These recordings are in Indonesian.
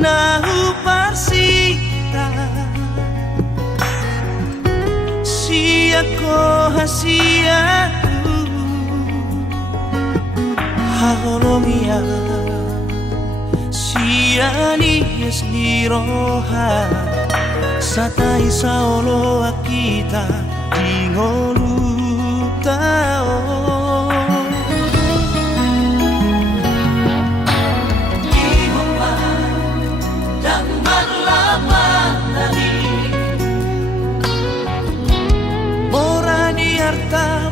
Nahu parsita Siako hasiaku Haholomia Siani esliroha Satai saolo akita Dingolutao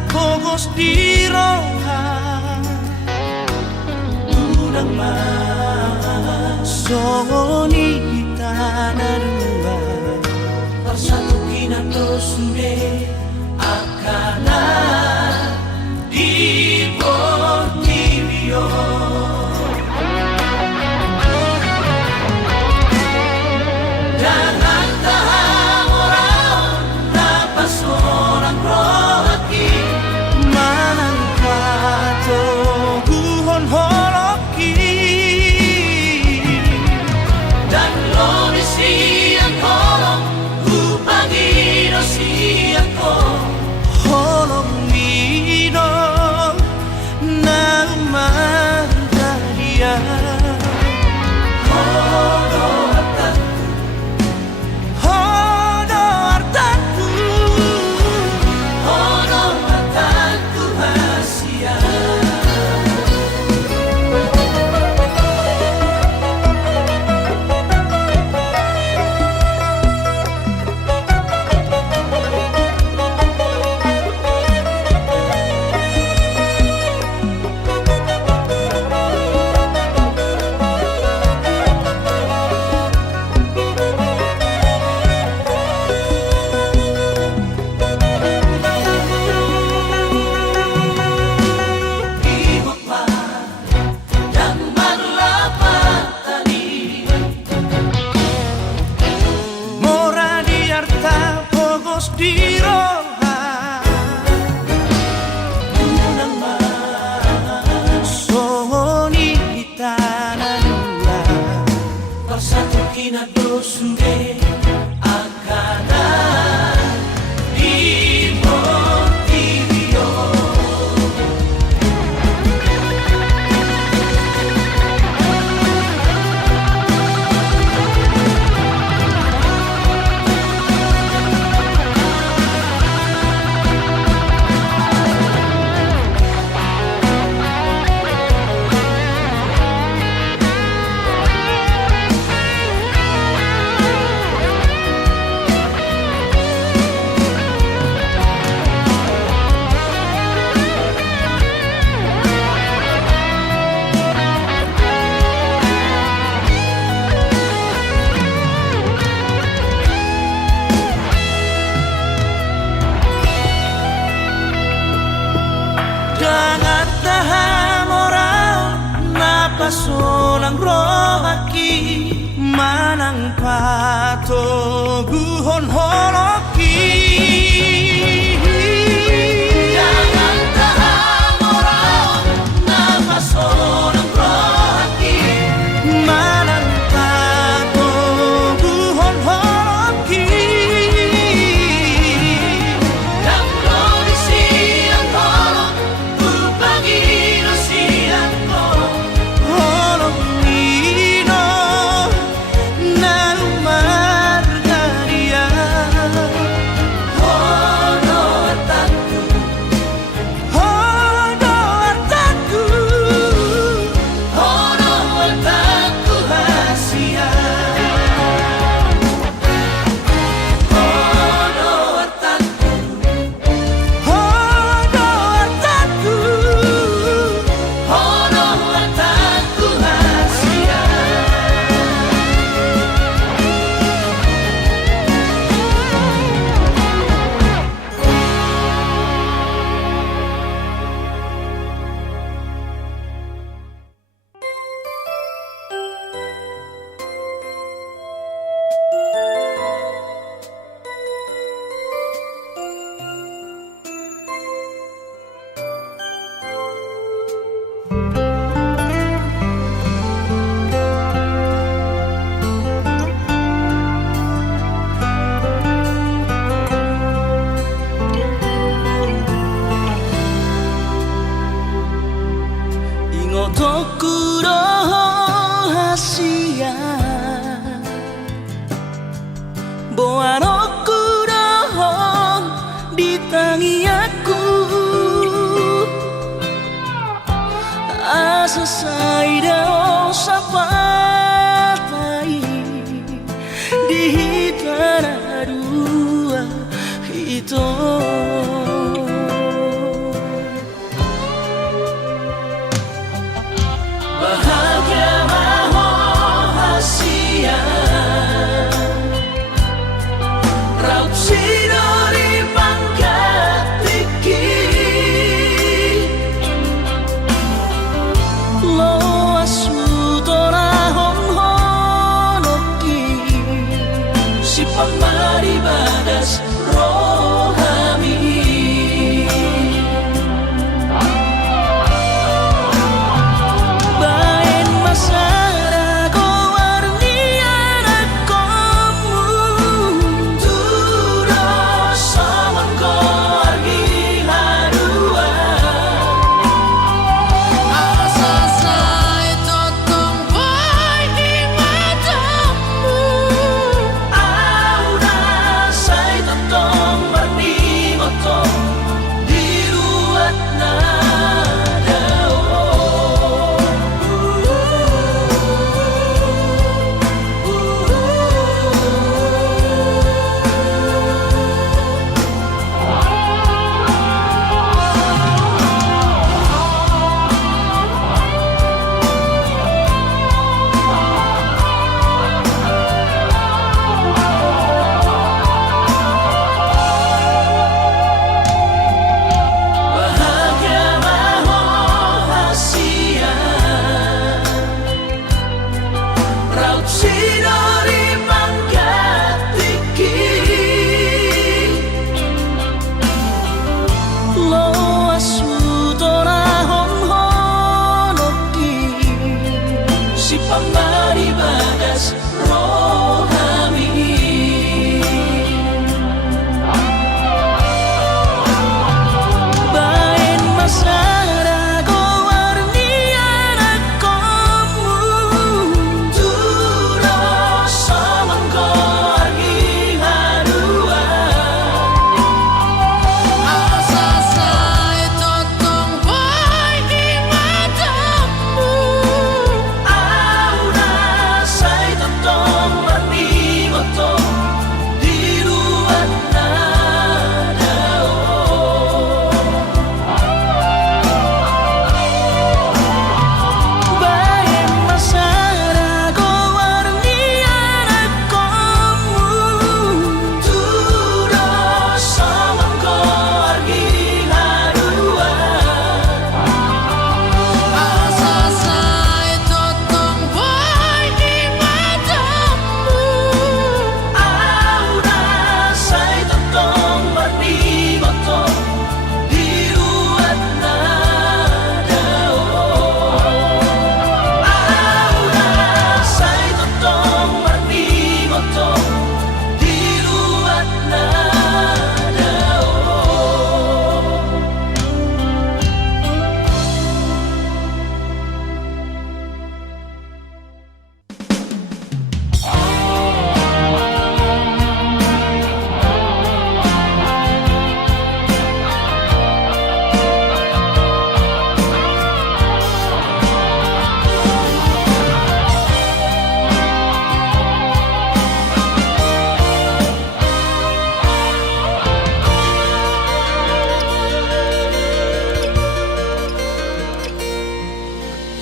Pogos di roha Udang masoni tanah dua Bersatu kinato sude Akana di Portivio Jangan tahan orang Dapat seorang rohaki Guhon holoki dan loni siang holong upangino siang ko holong mino na mandaria hodo artaku hasia di roha Unang masoni tanah dua Bersatu kinato sude Akana di Portivio ngotoku rahasia boanoku dohong di tangiaku asa saida sapatai di tanah dua itu bahagia rahasia raut sidori pangkat tiki lo asu torahon honoki si pamari badas rohami bain masara ko warni anak komu turo saman ko argi harua Asa sai totong boy di matamu aura sai totong warni motong diruat nada bahagia rahasia raut sidori pangkat tiki lo asu torahon honoki si pambari bagas rohami bain masara ko warni anak komu turo saman ko argi harua Asa sai totong boy di matamu aura sai totong warni motong diruat nada bain masara ko warni anak komu turo saman ko argi harua Asa sai totong boy di matamu aura sai totong warni motong diruat nada aura sai totong warni motong diruat nada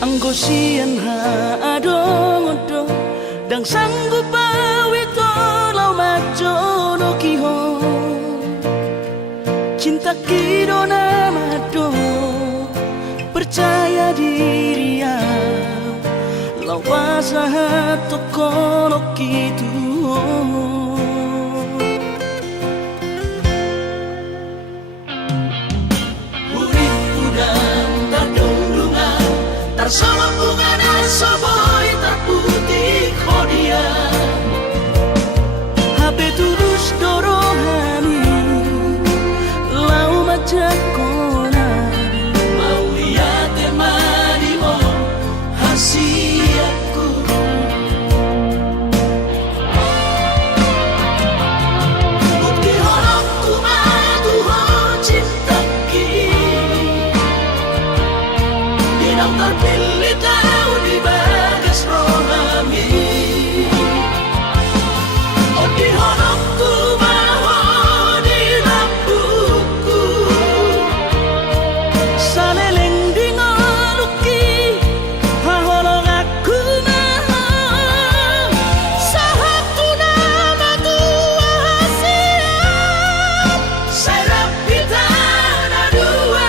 anggo sian ha adong odong dang sanggup awito lau majo no kiho cinta kidona mado percaya diri ya lau pasaha tokono kitu Urip udang tardungan tarsama bunga dan soboy terputih kodia HP tulus dorohani lau majak kona mau lihat emani terpilih tahu di bagas rohami. Oh di honokku baho di lampuku, saleleng di ngoluki haholong aku maha. Sahatu nama tua siap, Serap kita na dua.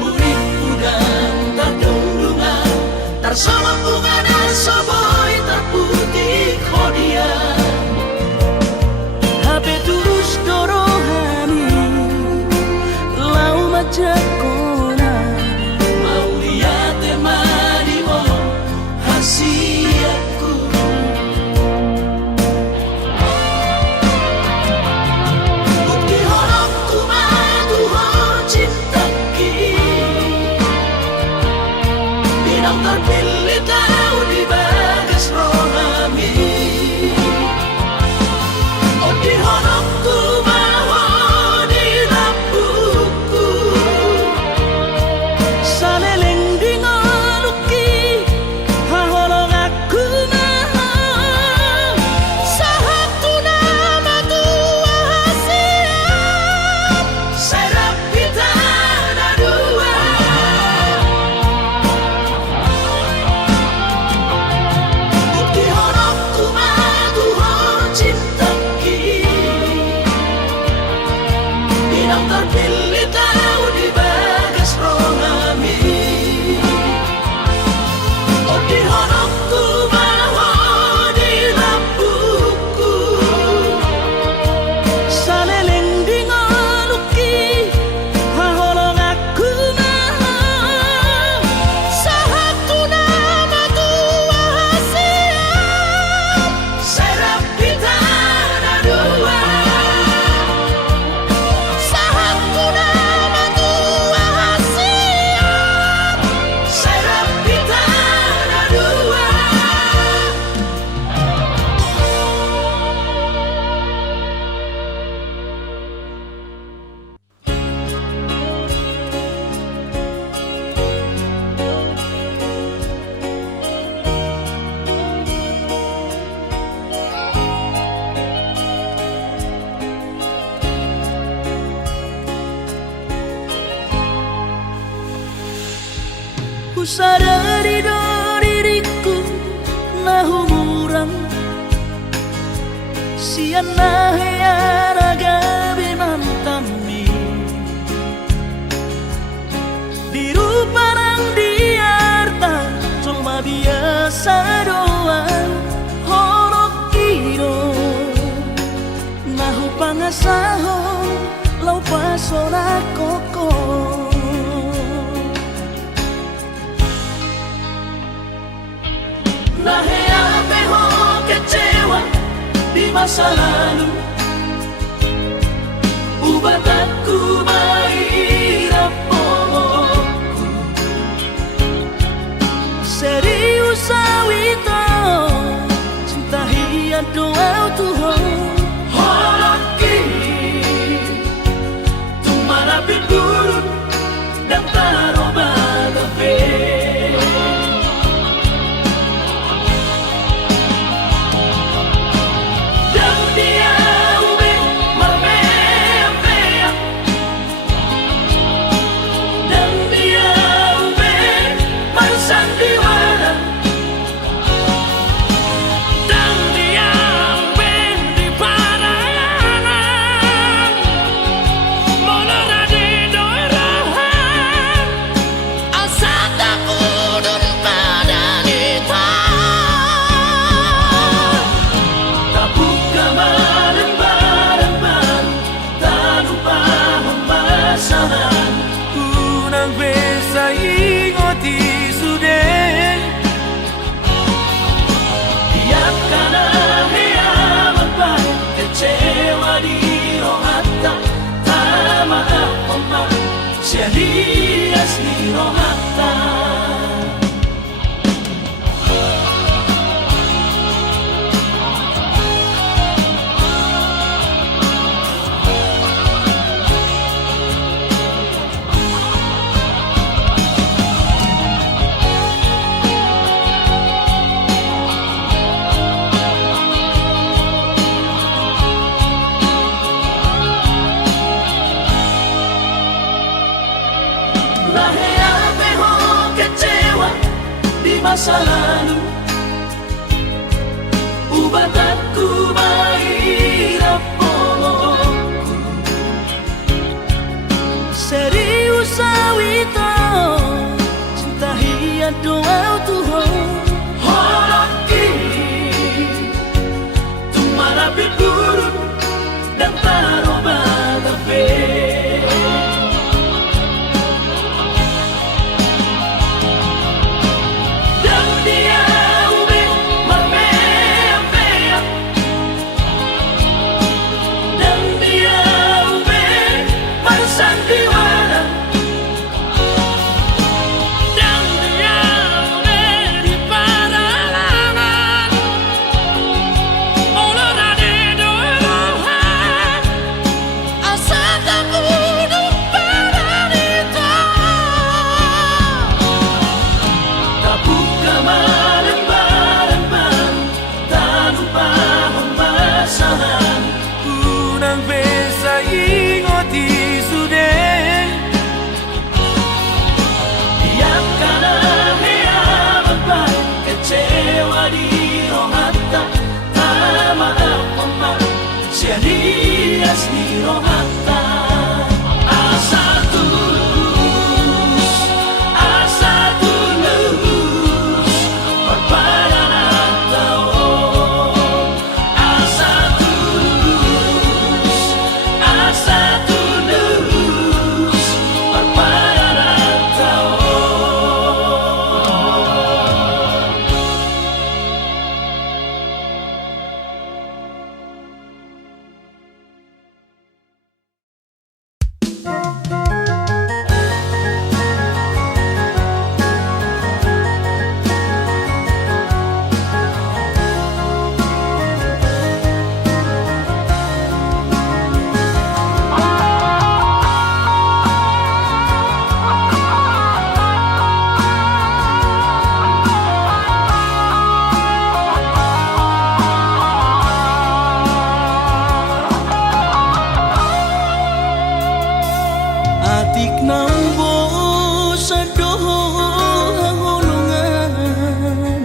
Urip udang terdundungan, tersama bunga dan soboy terputih kodian. HP terus dorohani, lau majakona, mau lihat temani mo hasiaku. Bukti honokku matuho cintaki, bidang terpilih tahu di bagas rohami. Oh di honokku baho di lampuku, saleleng di ngoluki haholong aku maha. sahatu nama tua siap, Serap kita na dua. Bukti honokku matuho cintaki, bidang terpilih tahu di bagas rohami. Oh di honokku baho di lampuku, saleleng di ngoluki haholong aku maha. sahatu nama tua siap, Serap kita na dua. sahatu nama tua siap, Serap kita na dua. Ku sadari do diriku nah umurang, sian nahya gabi mantami di ruparang diarta cuma biasa doang horok kiro nahu pangasaho lau pasona koko. Nahea peho kecewa di masa lalu, ubat aku mahirap pomoku. Serius awito cinta hiat doa Tuhan holaki tumara bidurun dan taroba gabe. Siarias ni rohata masa lalu ubataku mahirap poloku serius sawito cinta hiat doa Tuhan horoki tumarapit buruk dan taroba tape Siarias ni rohata asa tulus perpadanan tao asa tulus perpadanan tao atik nang bosa doho holongan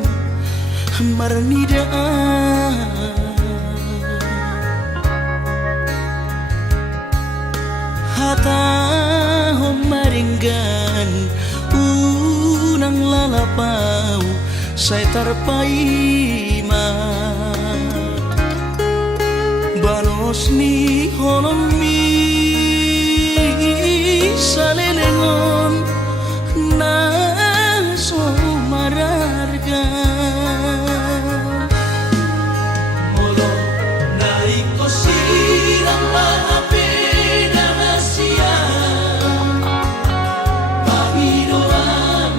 marnidaan hata homaringgan unang lalapau saya terpaima banos ni holomi salelengon na so mararga molo naik ko sirang maapena na siya Panginoon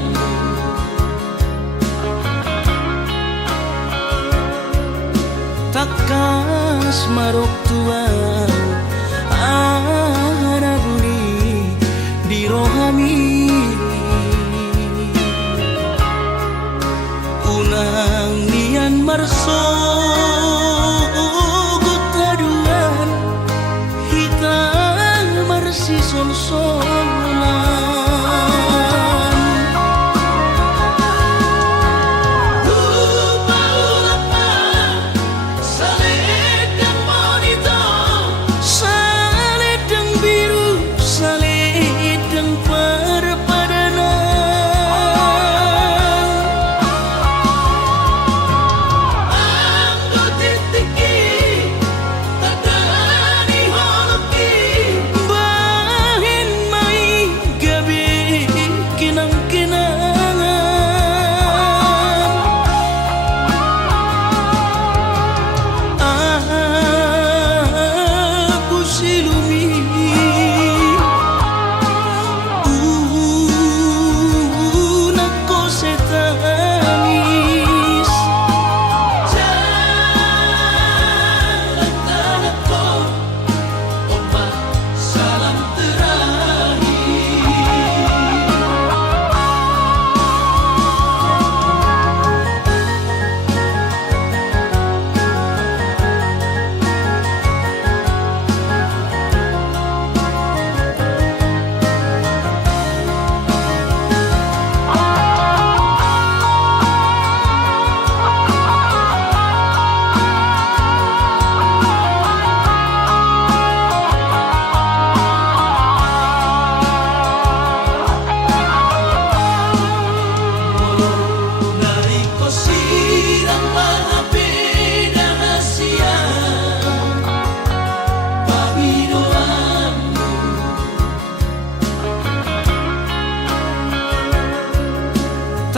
takas marok tuang rohani unang nian marso gutaduan hitam marsi sol-solan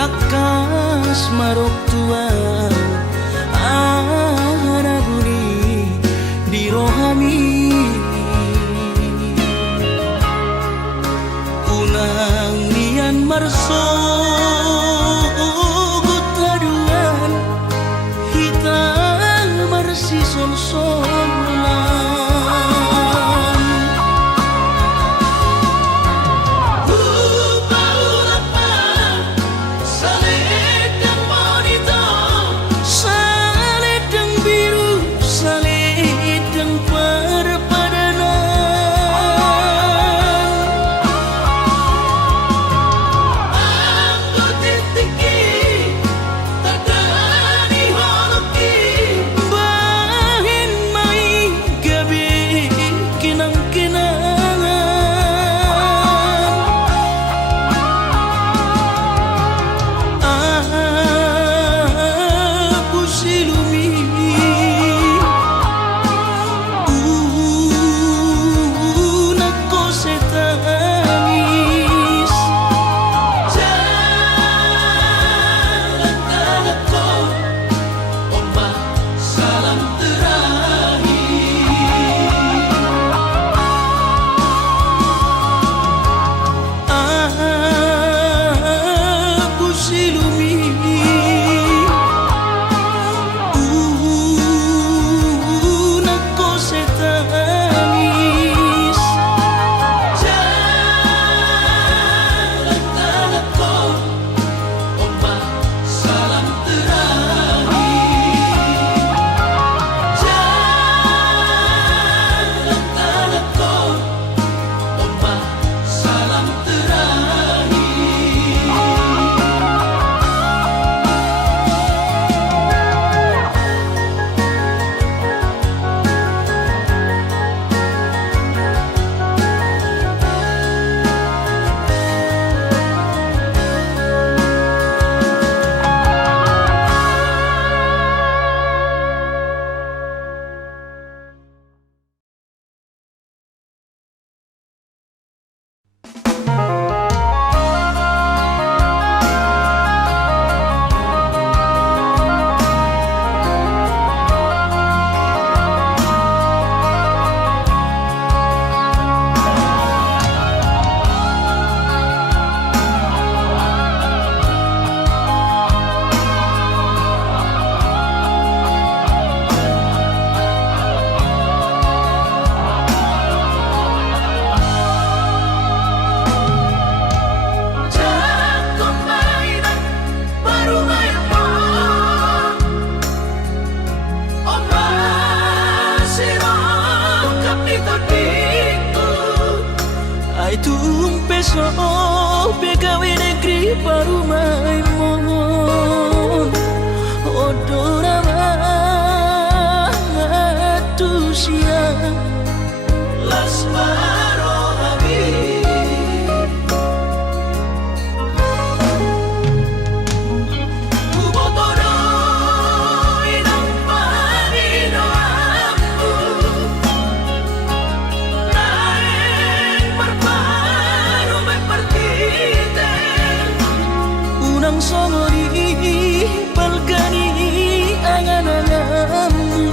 takas marok tua anaguni di rohami unang nian marso gutaduan hitam marsi sol-solan Tumpeso pegawai negeri Parumai mohon odorama tusia lasmaro habib kubotono inang panino aku unang songori balgani angan-anganmu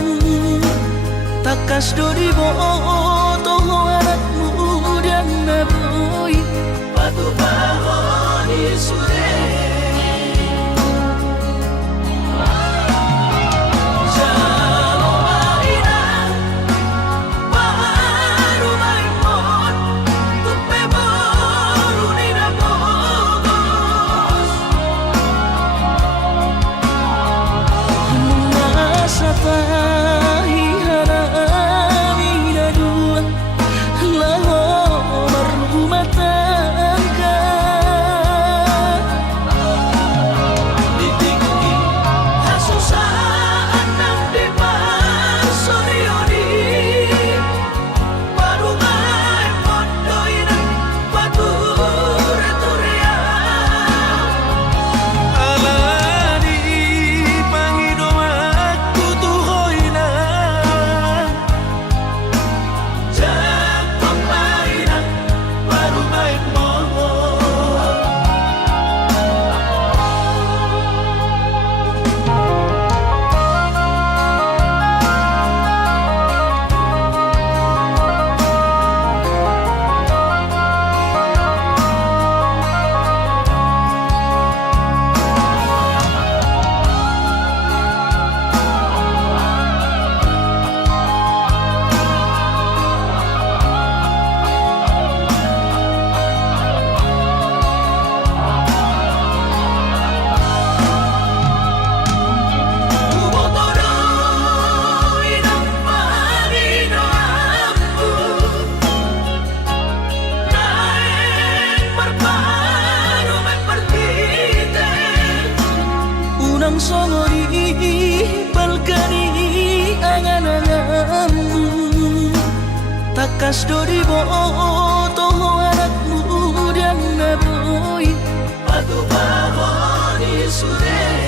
takas dori boto anakmu dan naboy patu bahoni sure songori balkani angan-anganmu takas dori boto anakmu yang naboi patu paboni sure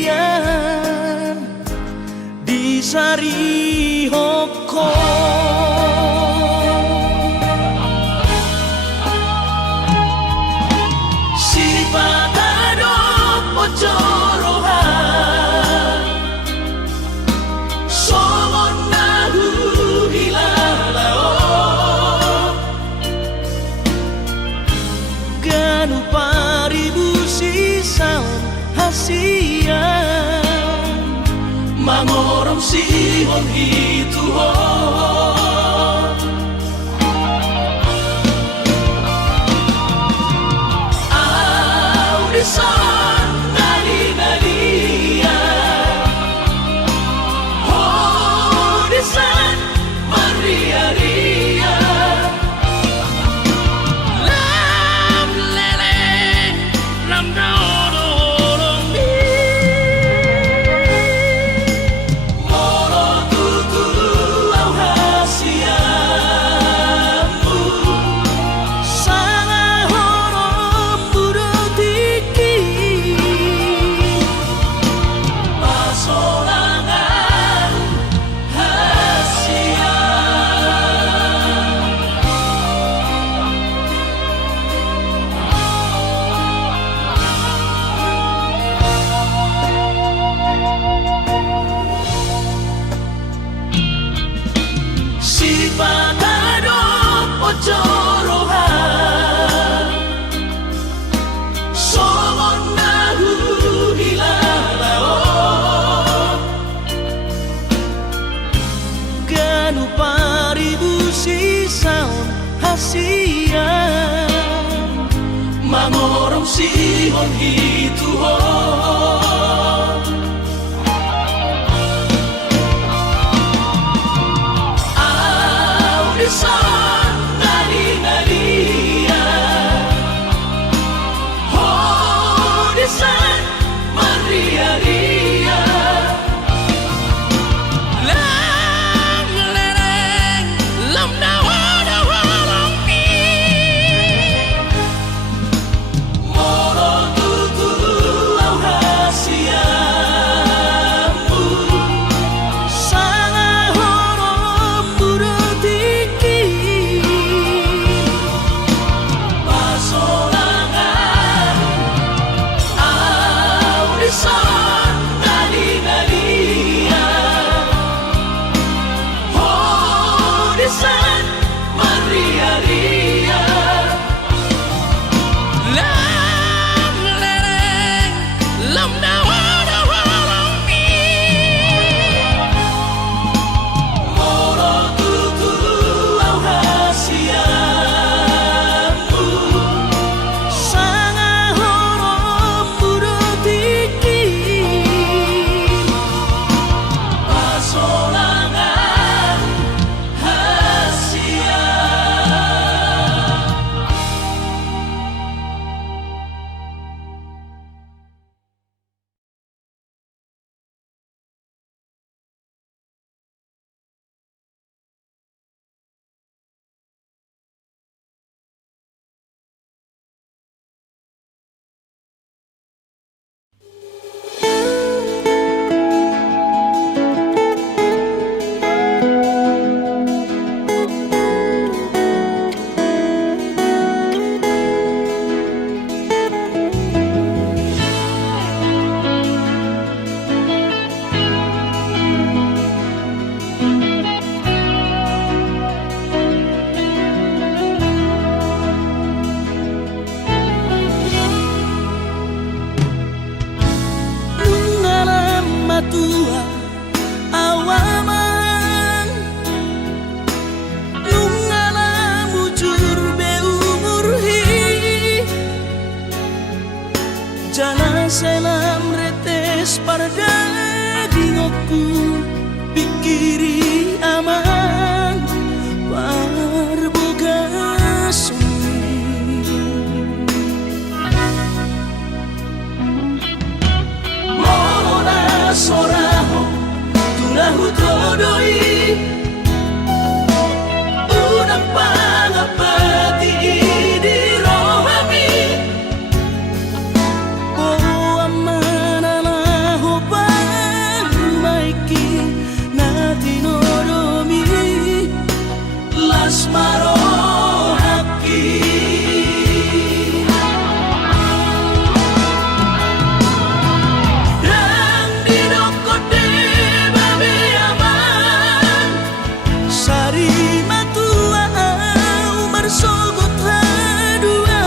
Hasian di Sari Hoko si patado pocorohan somon nahu hilalao ganu paribu sisau hasian mangorom sihon itu ho audisan nali-nalia audisan maria-ria lam lele lam dodo Moro tuturu au pikiri aman parboga sumi mona soraho tunahu todoi unang pangapati di rohami oh amana laho pangmaiki natinoromi lasmaro haki dan didokote babe aman sari matua umar sogot haduan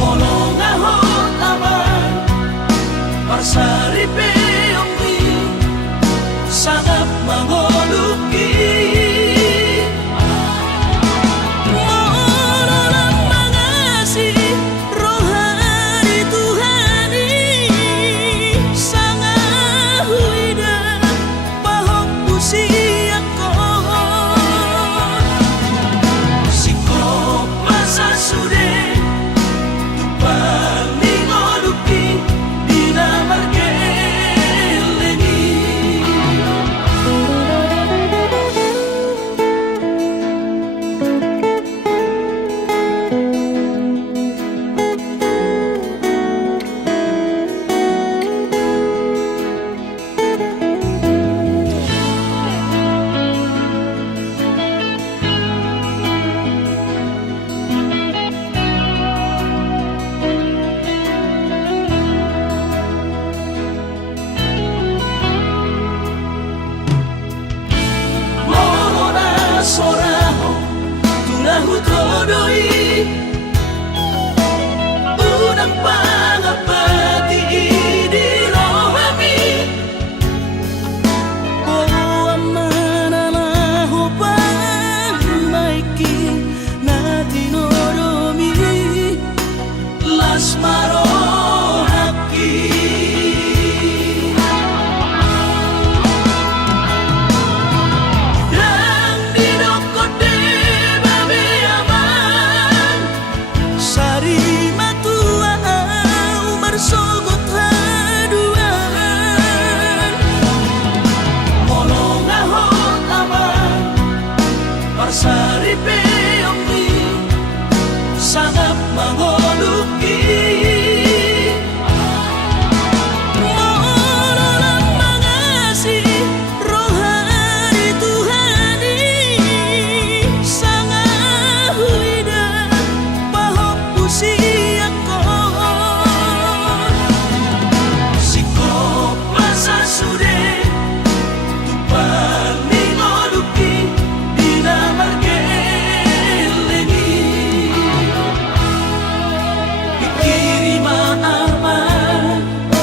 molong ahot aman parsari peongmi sangat mangoluki mololang mangasi rohani Tuhani sangat huida pahok pusiakon sikop masa sude tupang ningoluki dina margeleni Morona soraho tunahu todoi unang pangapati di rohami oh amana laho pangmaiki natinoromi lasmaro haki yang didokote babe aman sari matua umar sogot haduan molong ahot aman parsari peongmi sangat mangoluki mololang mangasi rohani Tuhani sangat huida pahok pusiakon sikop masa sude tupang ningoluki dina margeleni pikiri maaman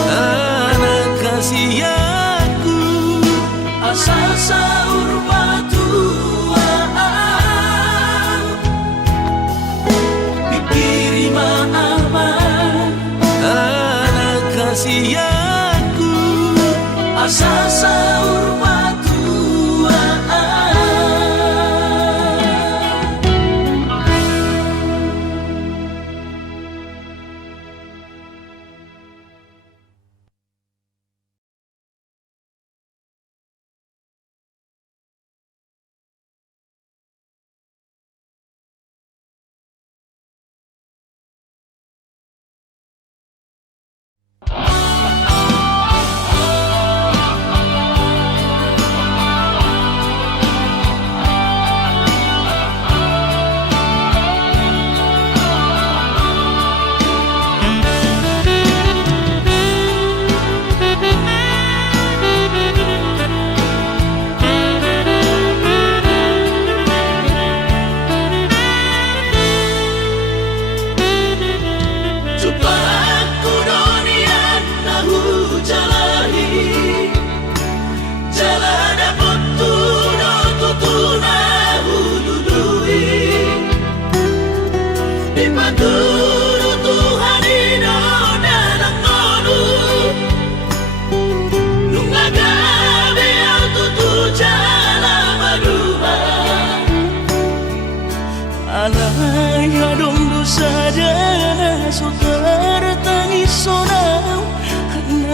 anak kasihku asal saur batuaan pikiri maaman anak kasihku asal saur batuaan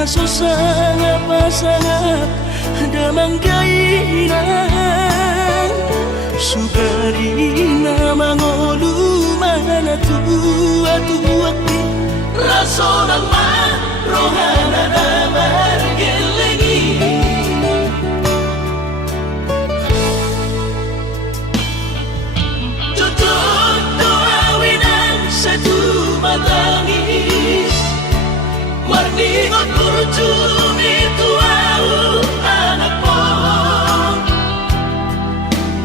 Aso sangat pasangap damang kainan Sugarina mangolu mana tua-tuakti Raso ng rohana na margelengi Tutup doawinan satu matangis Marningot kurcumi tuau anak mo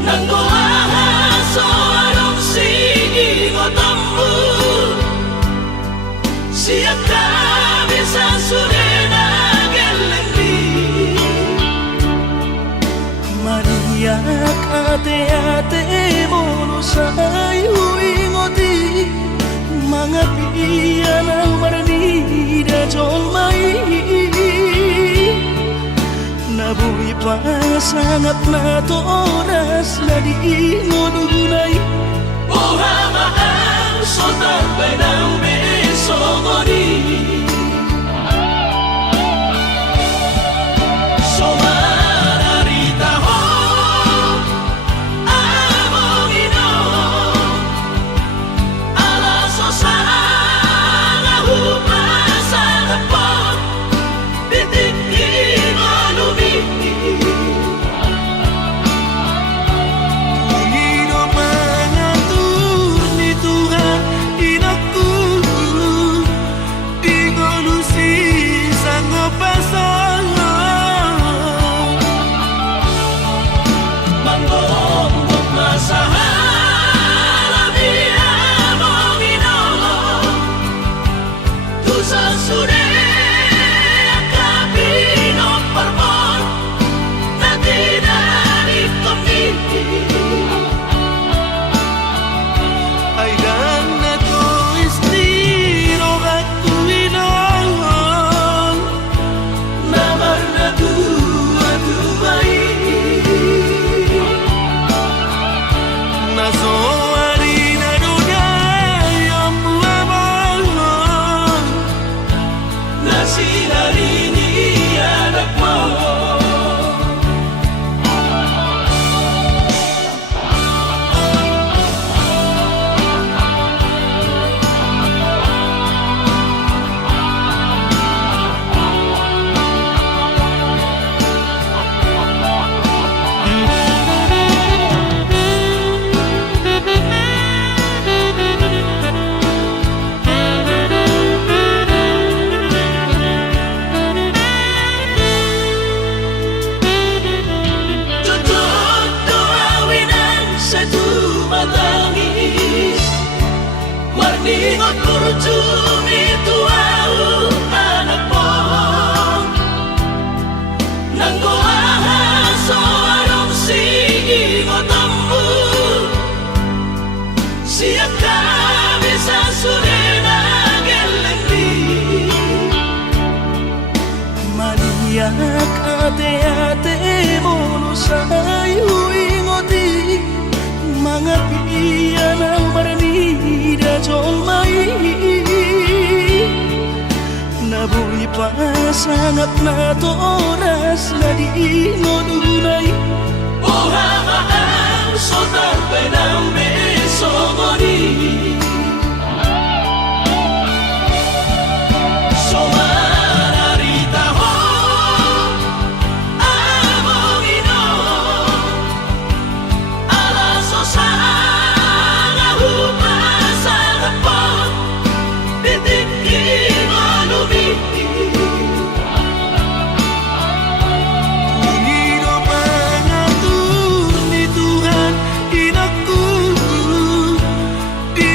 Nanggoahan so anong singingot ambu Siap kami sa surena gelengdi Mariak ate-ate mo sa'yo ingoti Mga piyan ang maranida jolmai Nabuhi pa sangat na to oras na di ngununay Ohama ang sotan pa'y nang besomoni Somararita ho among ino Alaso sana hupasa na po Bitikin mo lumiti Pangino mangatur ni Tuhan inaku Di ngolusi sang pasangan Manggong masahan Abi among ino Tusa sude Akabino parmon Na tinanip kami Ay dan na to estiro at tuwinang Namar na tua-tuay Naso harina dunay ang buwabang Na sinarini anak mo Tutup doawinan satu matangis Marningot kurcumi tuau anak mo Nanggoahan so anong singingot ambu Siap kami sa surena gelengdi Mariak ate-ate mo sa'yo ingoti Mga piyan ang maranida jolmai Nabuhi pa sangat na to oras na di ngununay Ohama ang sotan pa'y nang besomoni Somararita ho among ino Alaso sana hupasa na po Bitikin mo lumiti Pangino mangatur ni Tuhan inaku Di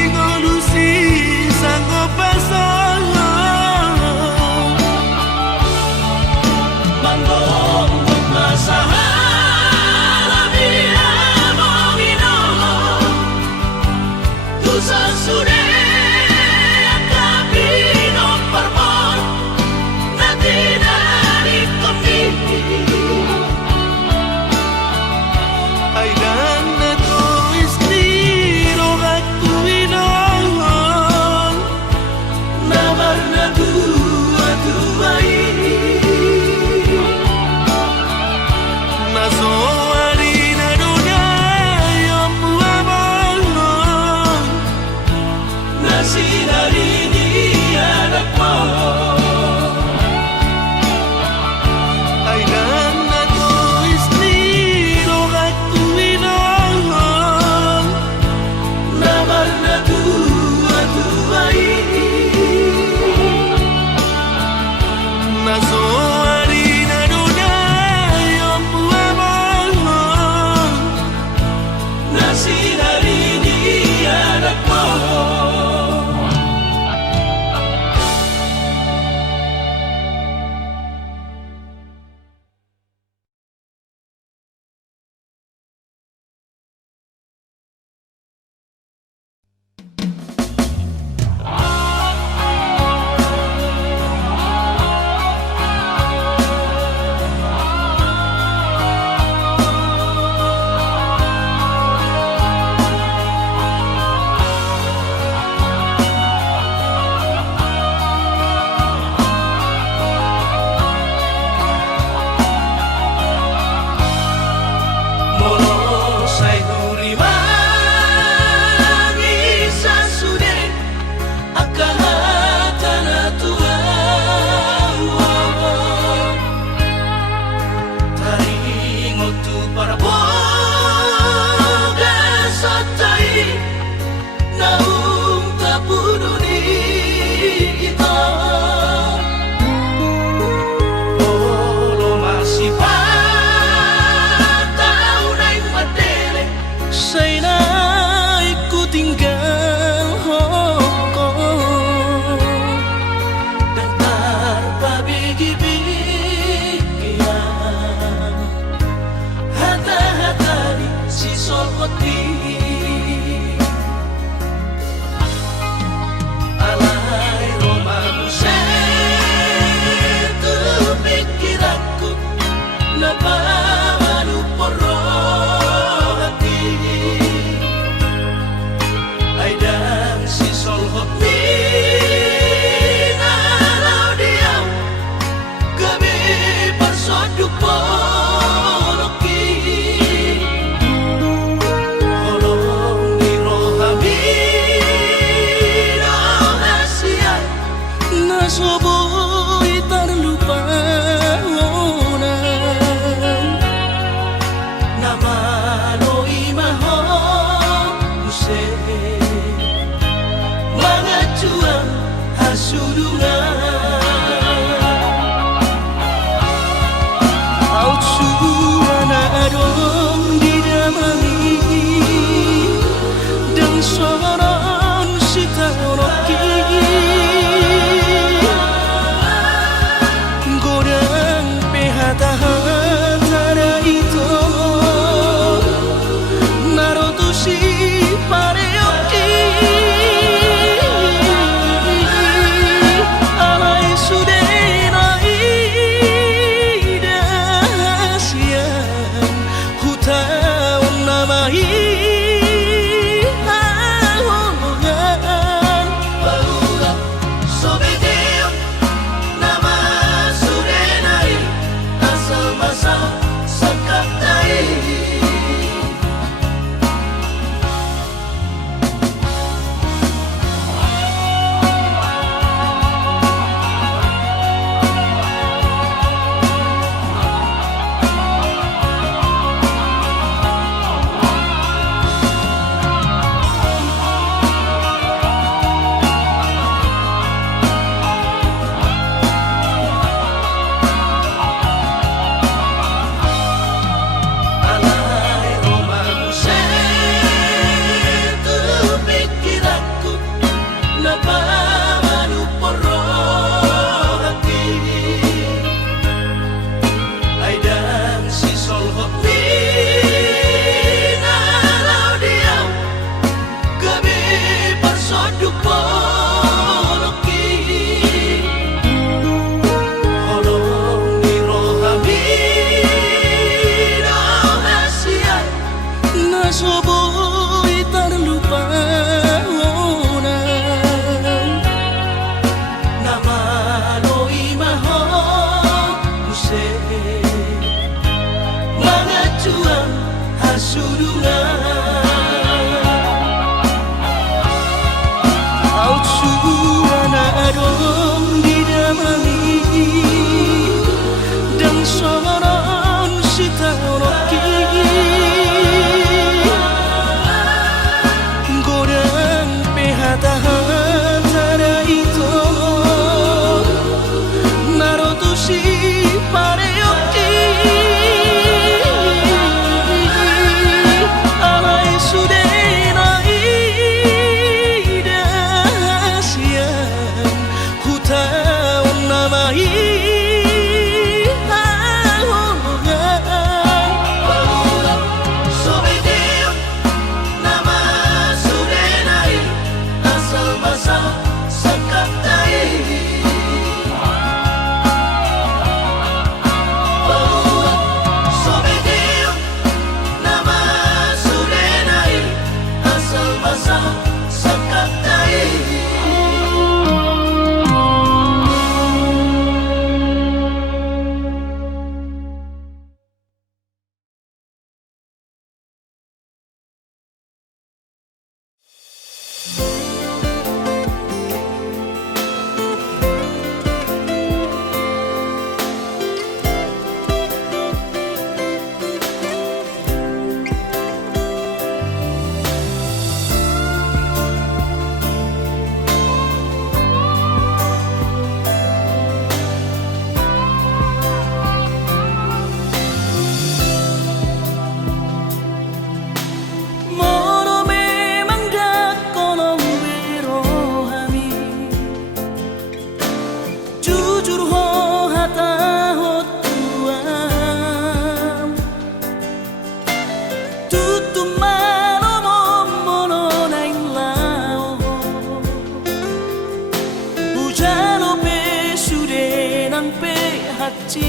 hati.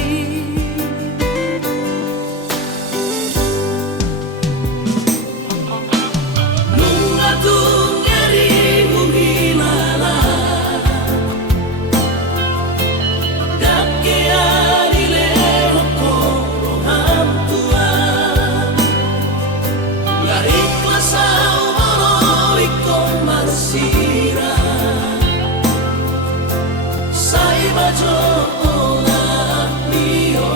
Nunga tu ngeri muhimala dake arile hokoro hamtua la ikhlas au moro ikon marsira sai bajo olah mio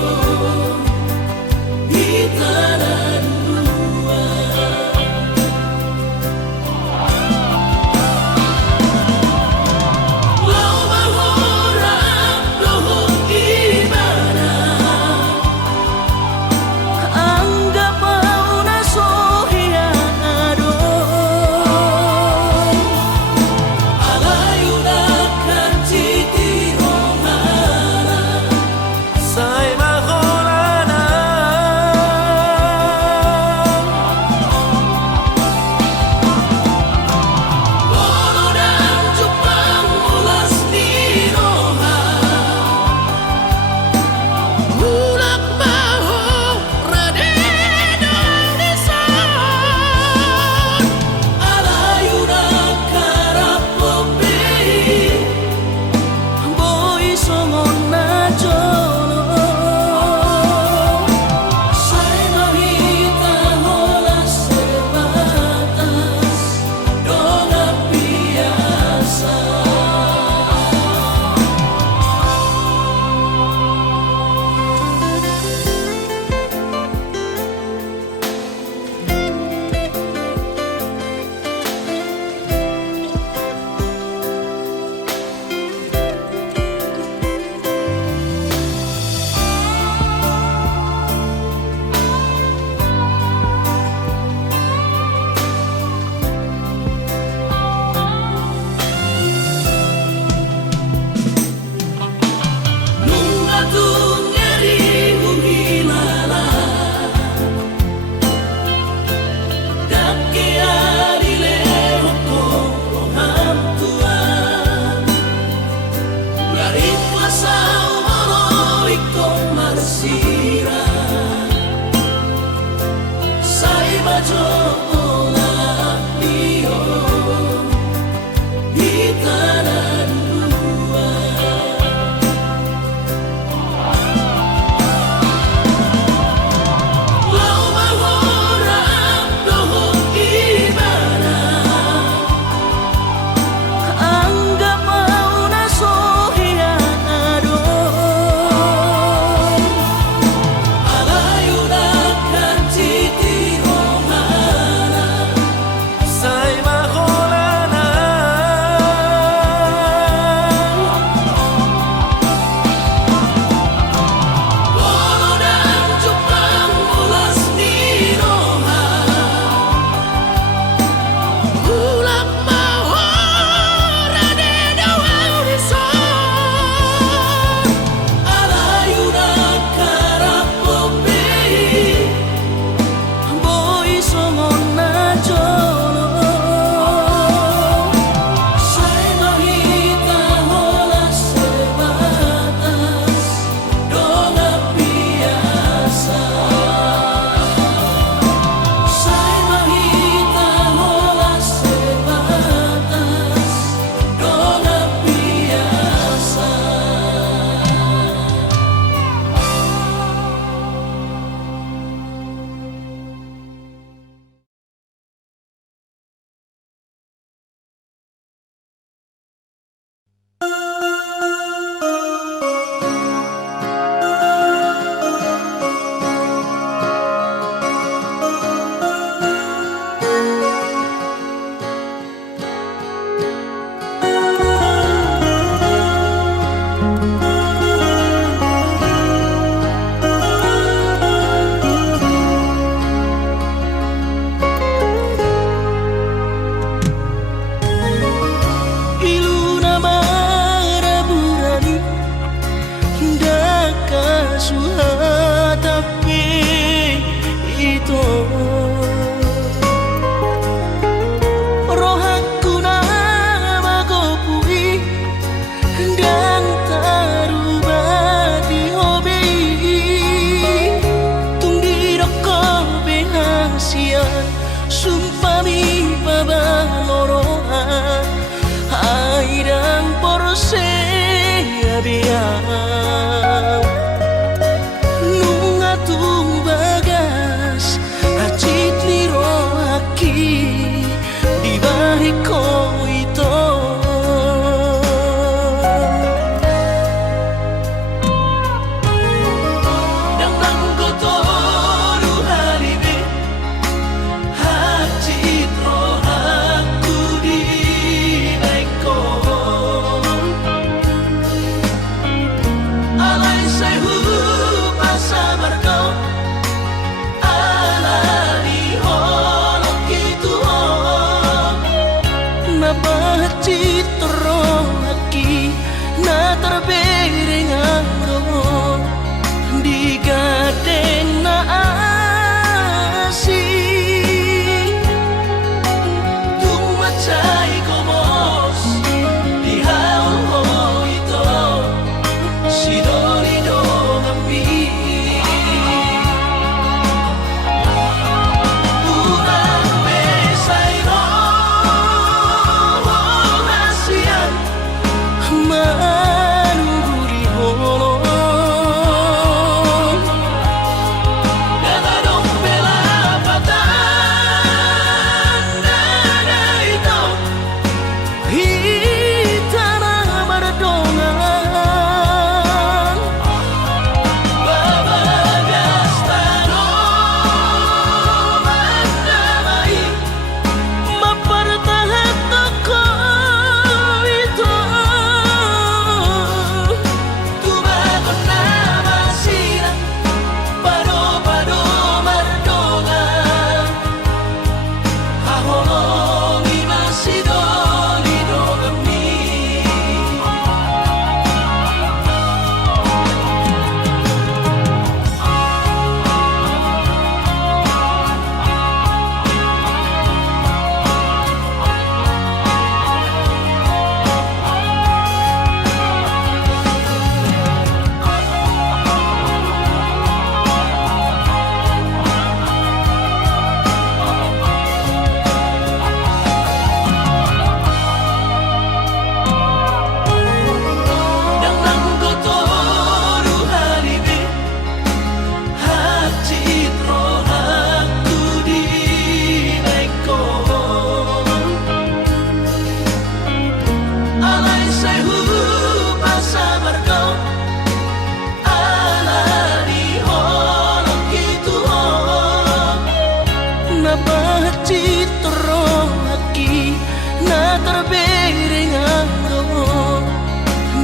citro haki na terbering aro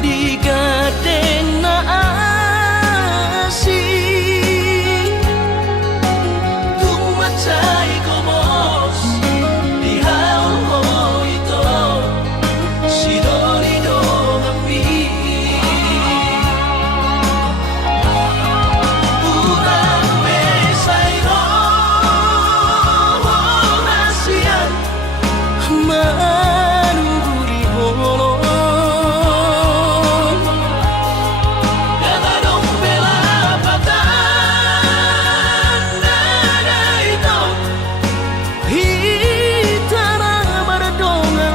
di gadeng na asih tumacay komos di haul ito si Dorido kami urang besayro nasian manuguri bolong Gadadong pelapatan nada ito hitana mardongan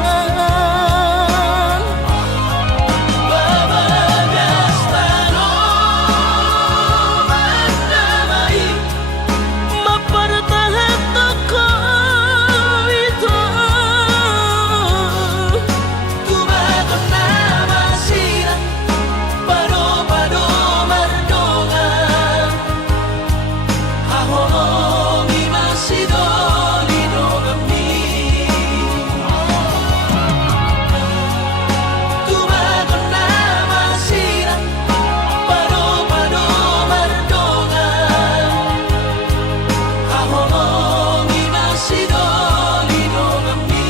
babagas tanong mandamay mapartahat ako ito tumagot na masira pado-pado mardongan hahongi masidolino kami tumagot na masira pado-pado mardongan hahongi masidolino kami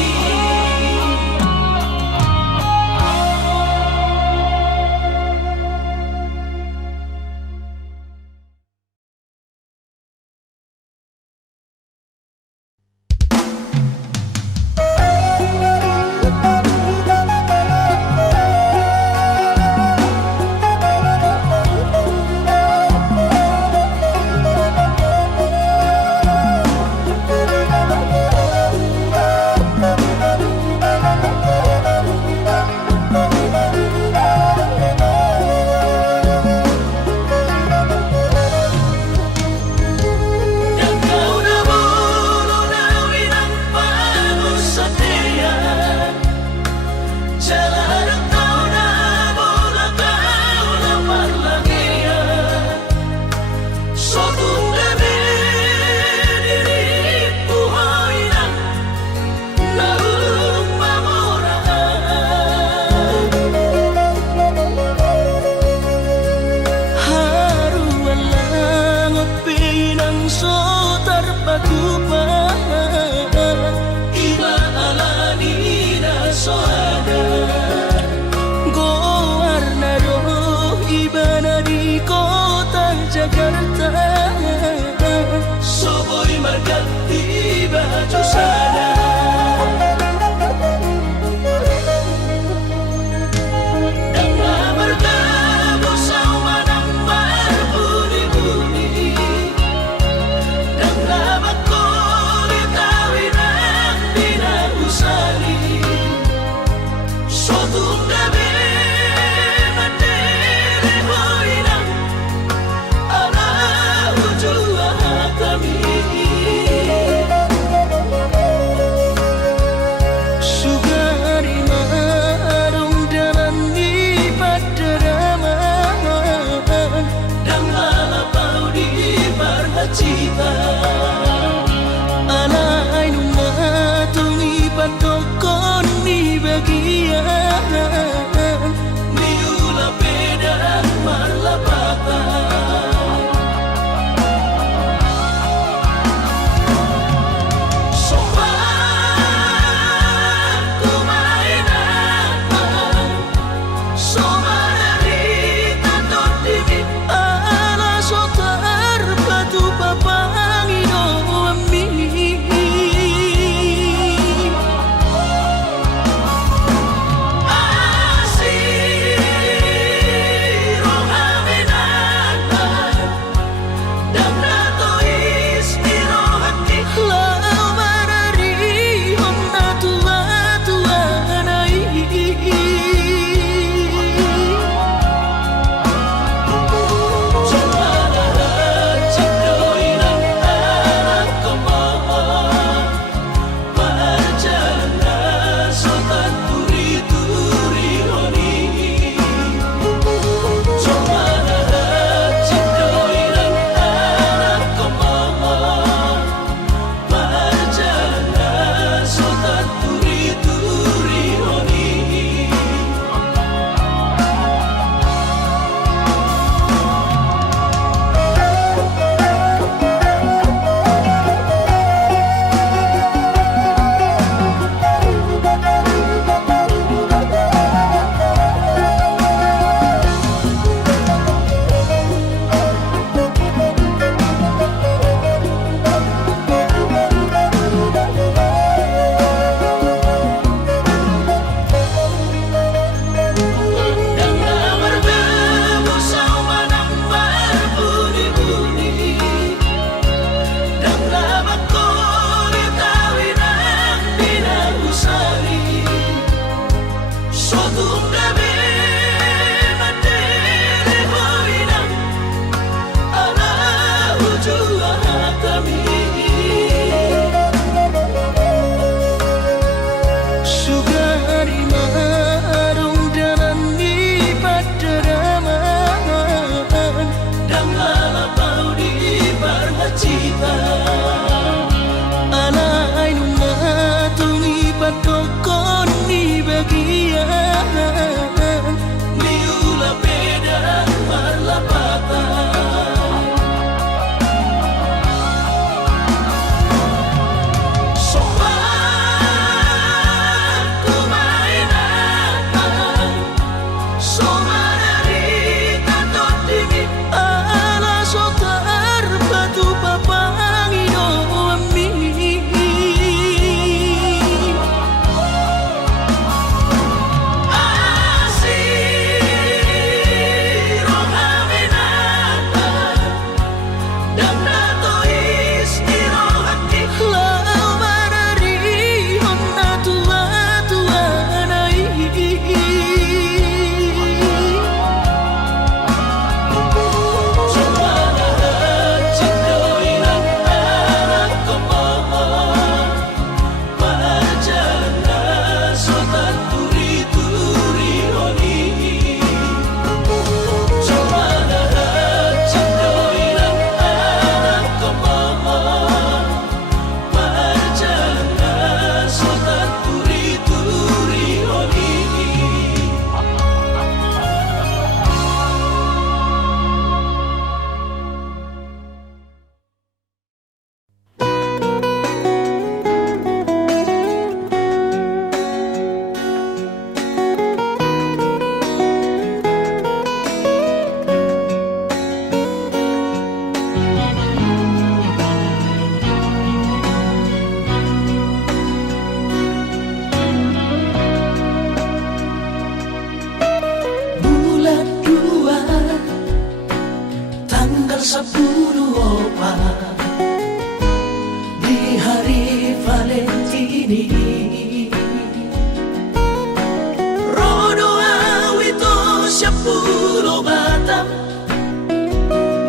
Dan kau nabulu nawinang pagusatian Jalan kau nabula kau na parlagian Sotong gabi diri buhay na naung mamurahan Haruan langot pinang sotar pagupaan Iba alani na soada Gowarnado iba na di kota Jakarta Soboy margat iba Jusana Dan namartabo sa umanang barbuni-buni Dan lamat ko litawin ang dinahusali Sotong gabi materehoy ng alahujuan kami tanggal 10 di hari Valentini. Rodo awito 10 batang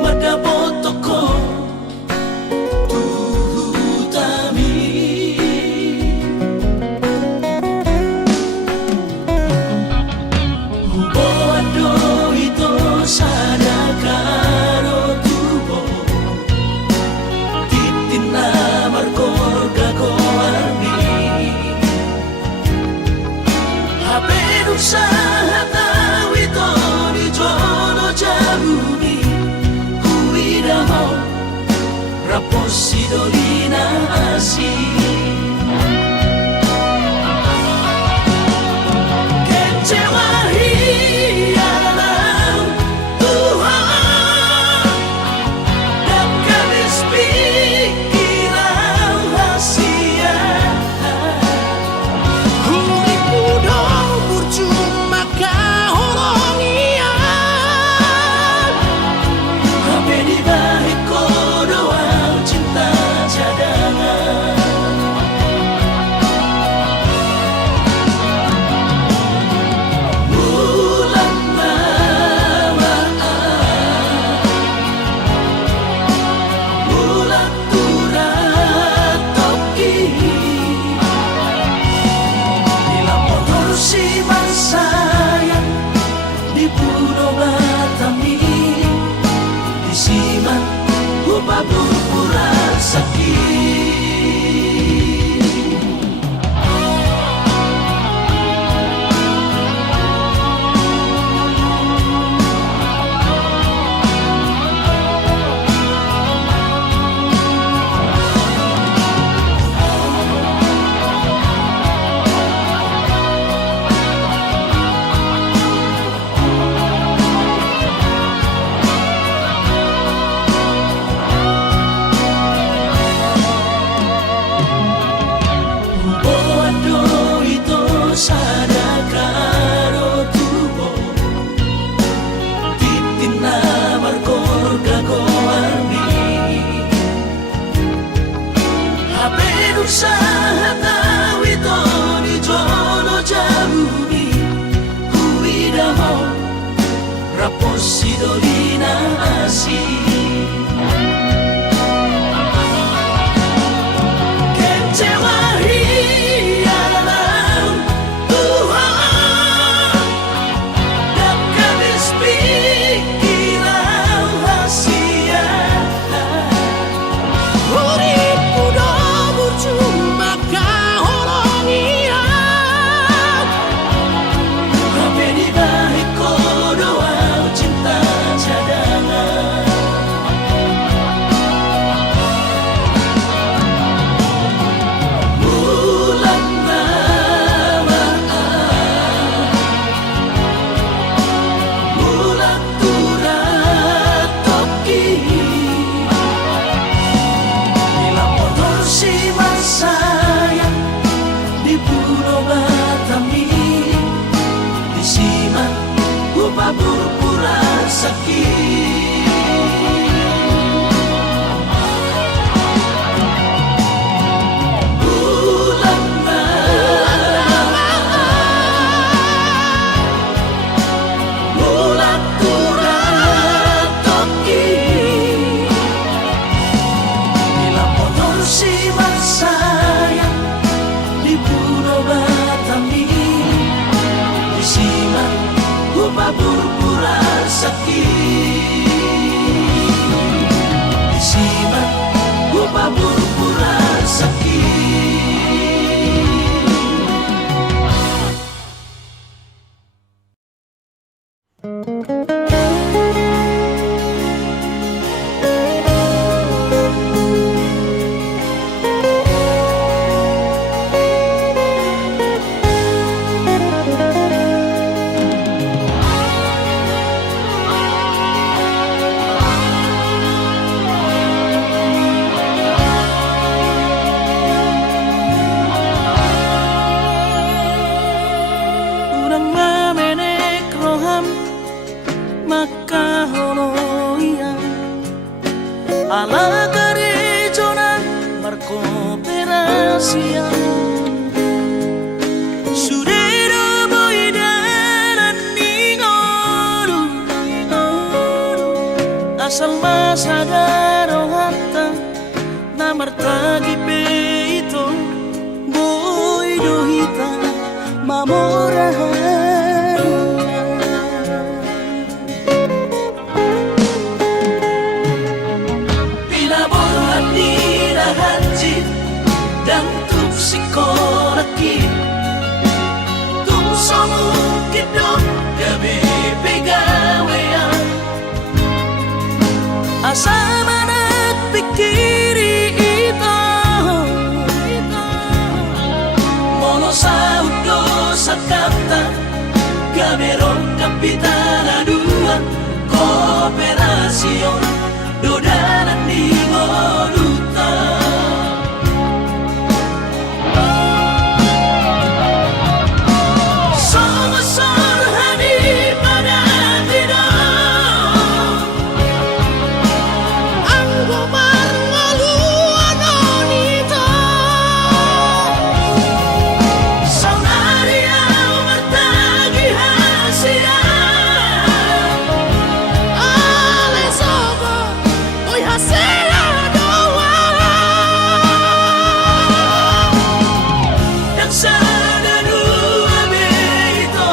madabotoko tuhutami. Hubo ado ito sana karo tubo titin na markorga ko armi hapenun sa hataw ito ni Jono Jaruni huwira mo rapos si Dolina Asi kecewahi alam Tuhan dan kamis pikiran rahasia Hurik muda percuma kahoronian Hape di balik doang cinta cadangan. Bulan mamaan bulan turat toki bila motor si sayang di Pulau Batami di siman upah berpuran sakit. Ala karejonan markooperasya Sudero boidaran ningoru Asal masagaro hatta namartagi peito boido hita mamorahan Pinaborhat ni nahanjit dan tuk sikolaki tuk somukit dong gabi pegawean asa manat pikiri ito mono sa udo sa kata gamerong kapitana dua kooperasyon dodanan di ngoluta Somasor hani pada tidak Ang gumar ngaluan onito Saunaria martagi hasia Ale sogo Oy hasela doa yang sana dua beito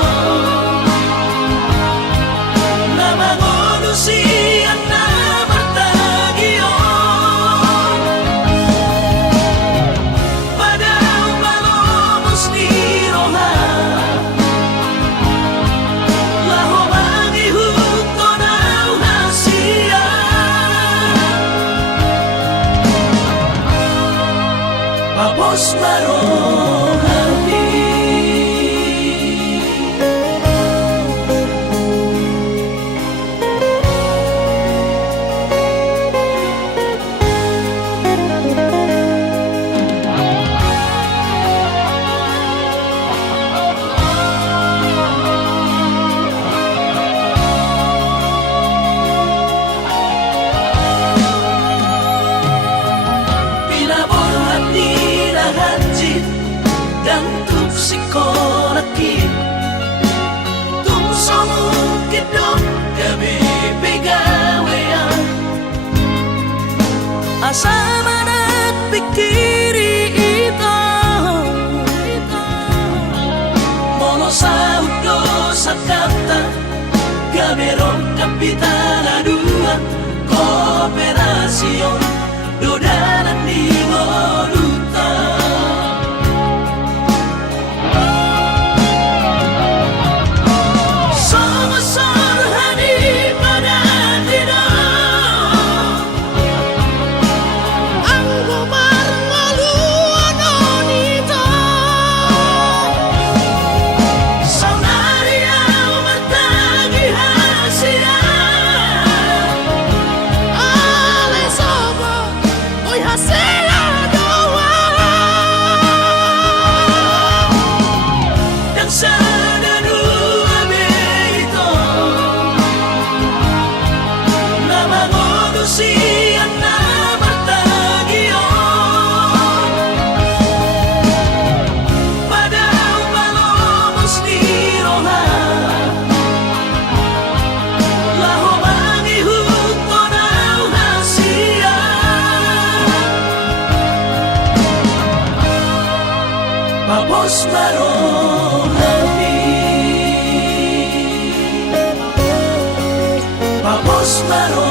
nama manusia na martagion padahal malomos ni roha laho mangihuto na hasia Papos marohani Pinaborhat ni nahanjit dan tuk sikolaki tuk somukit dong gabi pegawean asa manat pikiri ito mono sa udo sa kata gamerong kapitana dua kooperasyon dodanan di ngoluta Somasor hani pada tidak Ang gumar ngaluan onito Saunaria martagi hasia Ale sogo Oy hasela doa yang sana dua beito nama manusia na martagion padahal malomos ni roha laho mangihuto na hasia Papos marohani Papos marohani